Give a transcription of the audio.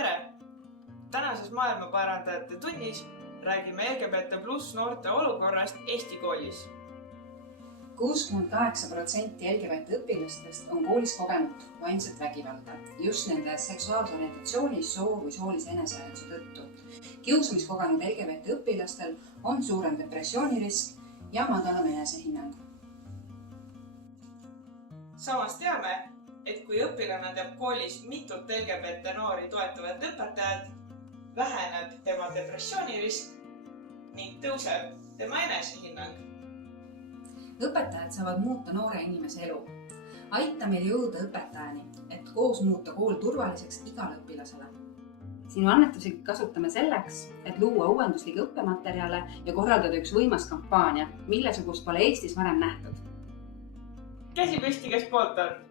Tere! Tänases maailmaparandajate tunnis räägime LGBT+ noorte olukorrast Eesti koolis. 68% LGBT õpilastest on koolis kogenud vaimset vägivalda just nende seksuaalse orientatsiooni, soo või soolise eneseajamise tõttu. Kiusamist kogenud LGBT õpilastel on suurem depressioonirisk ja madalam enesehinnang. Samas teame, et kui õpilane teeb koolis mitut LGBT noori toetavat õpetajat, väheneb tema depressioonirisk ning tõuseb tema enesehinnang. Õpetajad saavad muuta noore inimese elu. Aita meil jõuda õpetajani, et koos muuta kool turvaliseks igale õpilasele. Sinu annetusi kasutame selleks, et luua uuenduslikke õppematerjale ja korraldada üks võimas kampaania, millesugust pole Eestis varem nähtud. Käsi püsti, kes poolt on!